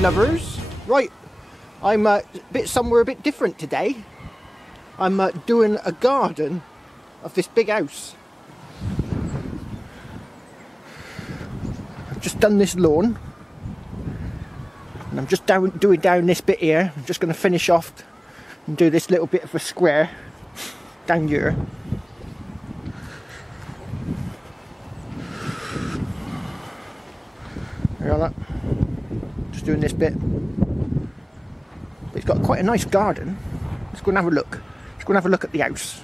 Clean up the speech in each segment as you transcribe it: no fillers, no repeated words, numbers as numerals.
lovers. Right, I'm somewhere a bit different today. I'm doing a garden of this big house. I've just done this lawn, and I'm just doing down this bit here. I'm just going to finish off and do this little bit of a square down here. Hear that? Just doing this bit. But it's got quite a nice garden. Let's go and have a look. Let's go and have a look at the house.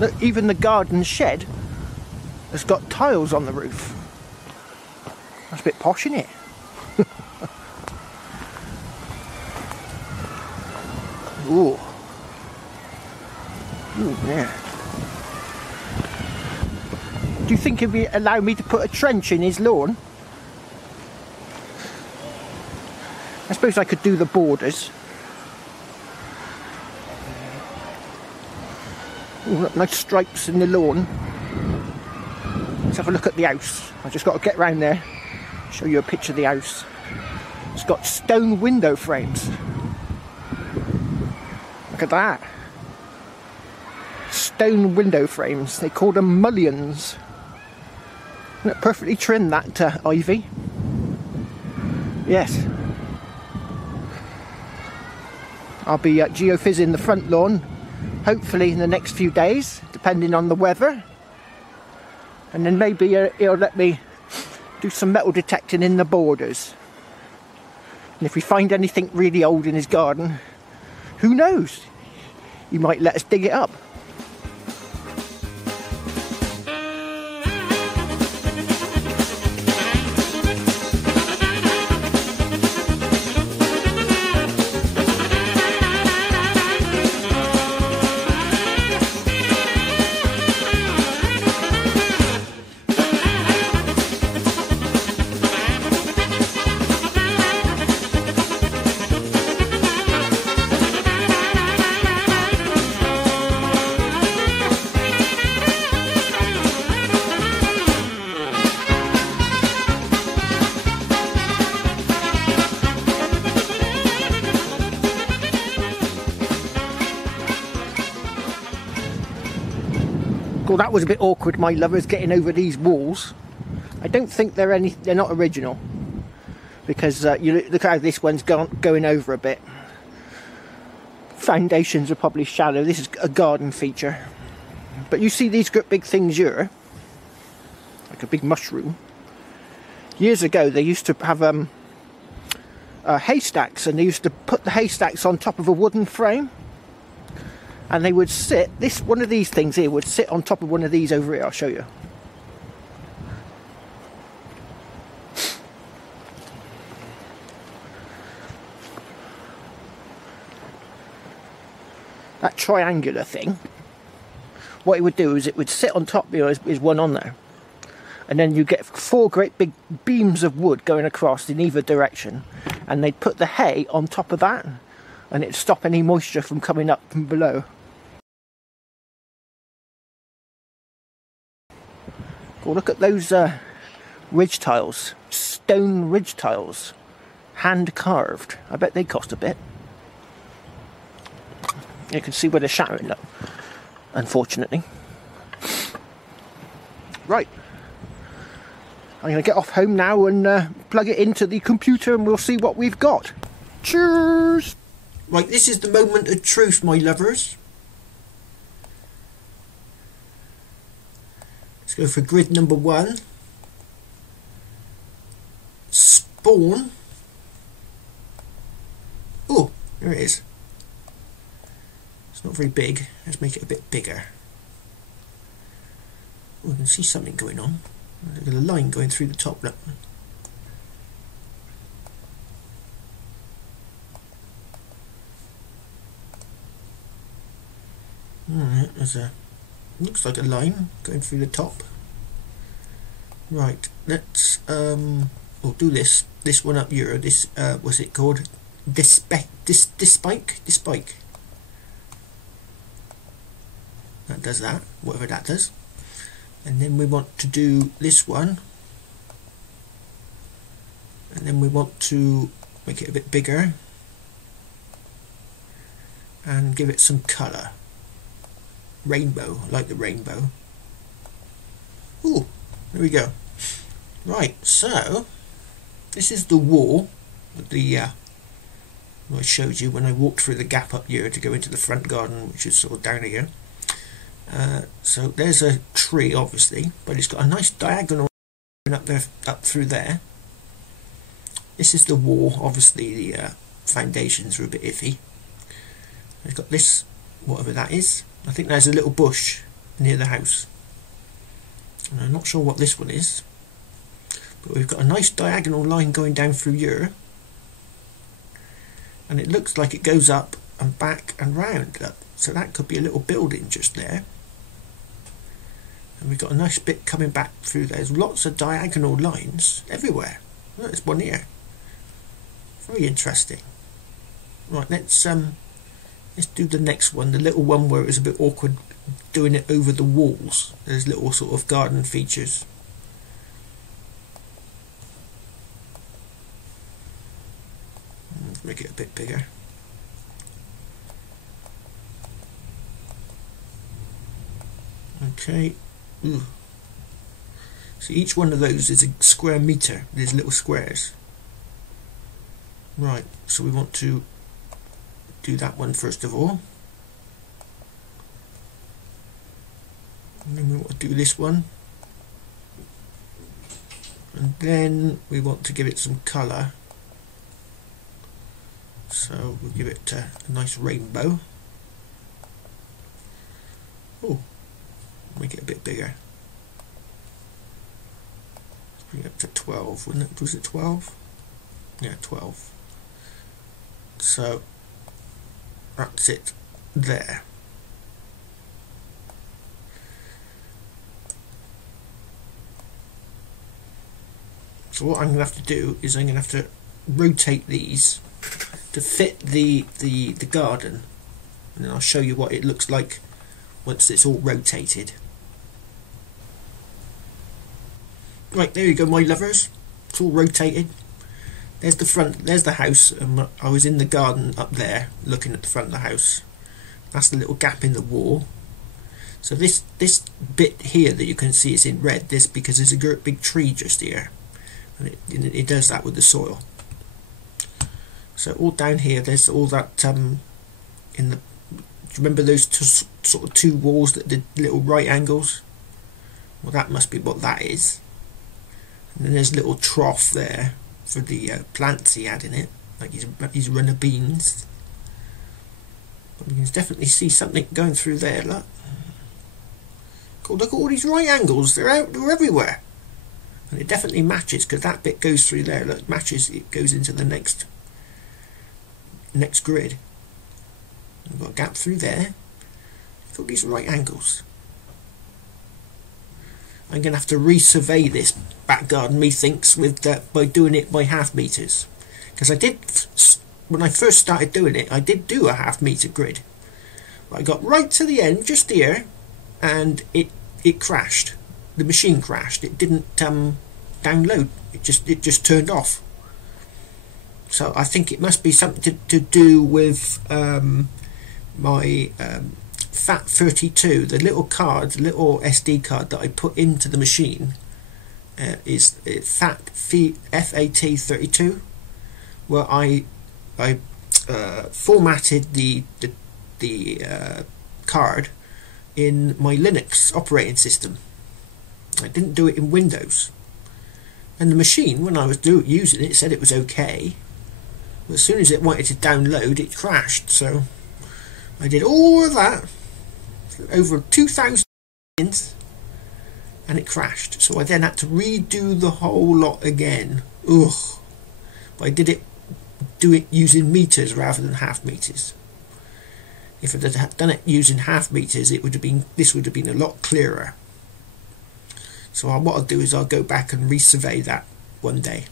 Look, even the garden shed has got tiles on the roof. That's a bit posh, isn't it? Ooh. Ooh, yeah. Do you think he'd allow me to put a trench in his lawn? I suppose I could do the borders. Ooh, nice stripes in the lawn. Let's have a look at the house. I've just got to get round there, show you a picture of the house. It's got stone window frames. Look at that. Stone window frames. They call them mullions. Isn't it perfectly trimmed, that ivy? Yes. I'll be geophysiing the front lawn, hopefully in the next few days, depending on the weather. And then maybe he'll let me do some metal detecting in the borders. And if we find anything really old in his garden, who knows? He might let us dig it up. Well, that was a bit awkward, my lovers, getting over these walls. I don't think they're not original, because you look how this one's going over a bit. Foundations are probably shallow. This is a garden feature, but you see these big things here, like a big mushroom. Years ago, they used to have haystacks, and they used to put the haystacks on top of a wooden frame. And they would sit, one of these things here would sit on top of one of these over here. I'll show you. That triangular thing, what it would do is it would sit on top, is one on there. And then you get 4 great big beams of wood going across in either direction. And they'd put the hay on top of that, and it'd stop any moisture from coming up from below. Well, look at those ridge tiles, stone ridge tiles, hand carved. I bet they cost a bit. You can see where they're shattering, look, unfortunately. Right, I'm going to get off home now and plug it into the computer, and we'll see what we've got. Cheers! Right, this is the moment of truth, my lovers. Let's go for grid number 1. Spawn. Oh, there it is. It's not very big. Let's make it a bit bigger. Oh, we can see something going on. There's a line going through the top. Look. Alright, there's a looks like a line going through the top. Right, let's we'll do this one up here. This what's it called? This spike. That does that, whatever that does. And then we want to do this one, and then we want to make it a bit bigger and give it some colour. Rainbow, I like the rainbow. Ooh, there we go. Right, so this is the wall that the I showed you when I walked through the gap up here to go into the front garden, which is sort of down here. So there's a tree, obviously, but it's got a nice diagonal up there, up through there. This is the wall. Obviously, the foundations are a bit iffy. It's got this, whatever that is. I think there's a little bush near the house. And I'm not sure what this one is, but we've got a nice diagonal line going down through here, and it looks like it goes up and back and round. So that could be a little building just there. And we've got a nice bit coming back through there. There's lots of diagonal lines everywhere. Look, there's one here. Very interesting. Right, let's do the next one, the little one where it was a bit awkward doing it over the walls. There's little sort of garden features. Let's make it a bit bigger. Okay. Ooh. So each one of those is a square meter. There's little squares. Right, so we want to do that one first of all. And then we want to do this one. And then we want to give it some colour. So we'll give it a nice rainbow. Oh, make it a bit bigger. Let's bring it up to 12, wouldn't it? Was it 12? Yeah, 12. So that's it there. So what I'm going to have to do is I'm going to have to rotate these to fit the garden, and then I'll show you what it looks like once it's all rotated. Right, there you go, my lovers. It's all rotated. There's the front, there's the house, and I was in the garden up there looking at the front of the house. That's the little gap in the wall. So this bit here that you can see is in red, this because there's a big tree just here, and it does that with the soil. So all down here there's all that in the, do you remember those sort of two walls that did little right angles? Well, that must be what that is. And then there's a little trough there for the plants he had in it, like his runner beans. But we can definitely see something going through there. Look, God, look at all these right angles. They're everywhere, and it definitely matches because that bit goes through there. Look, matches. It goes into the next grid. We've got a gap through there. Look at all these right angles. I'm going to have to resurvey this back garden, methinks, with by doing it by half meters, because I did, when I first started doing it, I did do a half meter grid, but I got right to the end just here, and it crashed. The machine crashed. It didn't download. It just turned off. So I think it must be something to do with my FAT32, the little card, the little SD card that I put into the machine is FAT32, where I formatted the card in my Linux operating system. I didn't do it in Windows, and the machine, when I was using it, said it was okay, but as soon as it wanted to download, it crashed. So I did all of that, over 2,000 seconds, and it crashed. So I then had to redo the whole lot again. Ugh. But I do it using meters rather than half meters. If I had done it using half meters, this would have been a lot clearer. So what I'll do is I'll go back and resurvey that one day.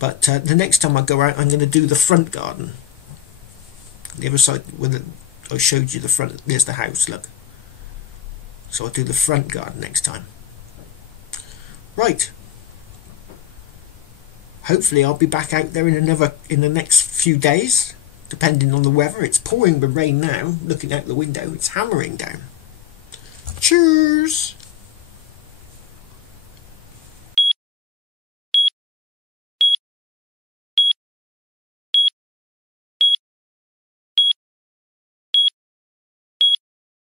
But the next time I go out, I'm going to do the front garden. The other side, where I showed you the front, there's the house, look. So I'll do the front garden next time. Right. Hopefully I'll be back out there in the next few days, depending on the weather. It's pouring with rain now, looking out the window. It's hammering down. Cheers!